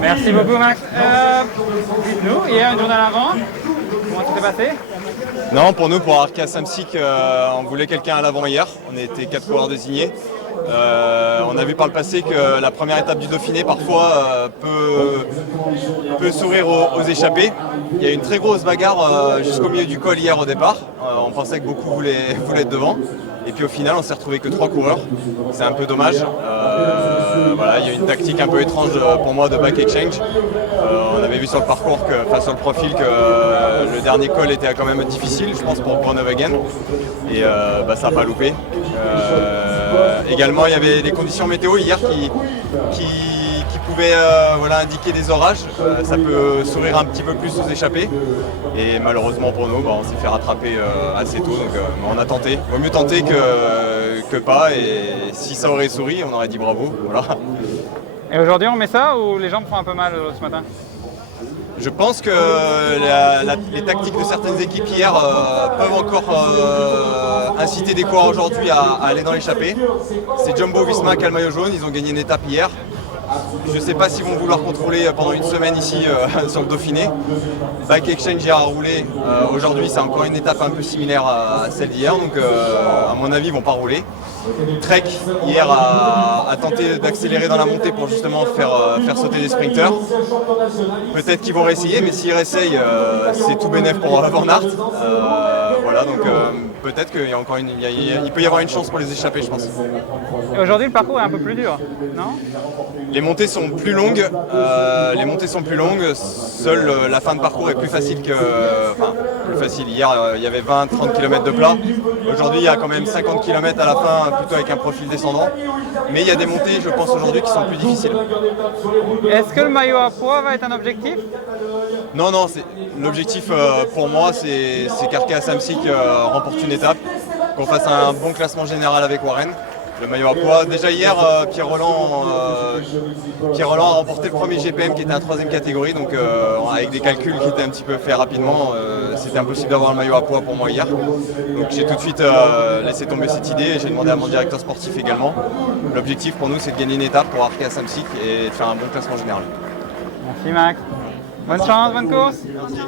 Merci beaucoup Max. Dites-nous, hier une journée à l'avant, comment ça s'est passé? Non, pour nous, pour Arkea Samsic, on voulait quelqu'un à l'avant hier. On était 4 coureurs désignés. On a vu par le passé que la première étape du Dauphiné parfois peut sourire aux échappés. Il y a eu une très grosse bagarre jusqu'au milieu du col hier au départ. On pensait que beaucoup voulaient être devant. Et puis au final, on s'est retrouvé que 3 coureurs. C'est un peu dommage. Voilà, il y a une tactique un peu étrange pour moi de back exchange. On avait vu sur le parcours, sur le profil, que le dernier col était quand même difficile, je pense, pour Groenewegen. Et ça n'a pas loupé. Également, il y avait des conditions météo hier qui pouvaient indiquer des orages. Ça peut sourire un petit peu plus aux échappés. Et malheureusement pour nous, on s'est fait rattraper assez tôt. Donc on a tenté. Vaut mieux tenter que pas. Et si ça aurait souri, on aurait dit bravo. Voilà. Et aujourd'hui, on met ça ou les jambes font un peu mal ce matin? Je pense que les tactiques de certaines équipes hier peuvent encore inciter des coureurs aujourd'hui à aller dans l'échappée. C'est Jumbo-Visma qui a le maillot jaune, ils ont gagné une étape hier. Je ne sais pas s'ils vont vouloir contrôler pendant une semaine ici sur le Dauphiné. Back Exchange hier a roulé. Aujourd'hui, c'est encore une étape un peu similaire à celle d'hier, donc à mon avis, ils ne vont pas rouler. Trek hier a tenté d'accélérer dans la montée pour justement faire sauter des sprinters. Peut-être qu'ils vont réessayer, mais s'ils réessayent, c'est tout bénef pour Van Aert. Voilà, donc peut-être qu'il y a encore il peut y avoir une chance pour les échapper, je pense. Et aujourd'hui, le parcours est un peu plus dur, non? Les montées sont plus longues. Seule la fin de parcours est plus facile que. Plus facile. Hier, il y avait 20-30 km de plat. Aujourd'hui, il y a quand même 50 km à la fin, plutôt avec un profil descendant. Mais il y a des montées, je pense, aujourd'hui qui sont plus difficiles. Est-ce que le maillot à poids va être un objectif? Non, l'objectif pour moi, c'est qu'Arkea Samsic remporte une étape, qu'on fasse un bon classement général avec Warren. Le maillot à poids. Déjà hier, Pierre Roland a remporté le premier GPM qui était en 3e catégorie, donc avec des calculs qui étaient un petit peu faits rapidement, c'était impossible d'avoir le maillot à poids pour moi hier. Donc j'ai tout de suite laissé tomber cette idée et j'ai demandé à mon directeur sportif également. L'objectif pour nous, c'est de gagner une étape pour Arkea Samsic et de faire un bon classement général. Merci Max. Bonne chance, bonne course. Merci.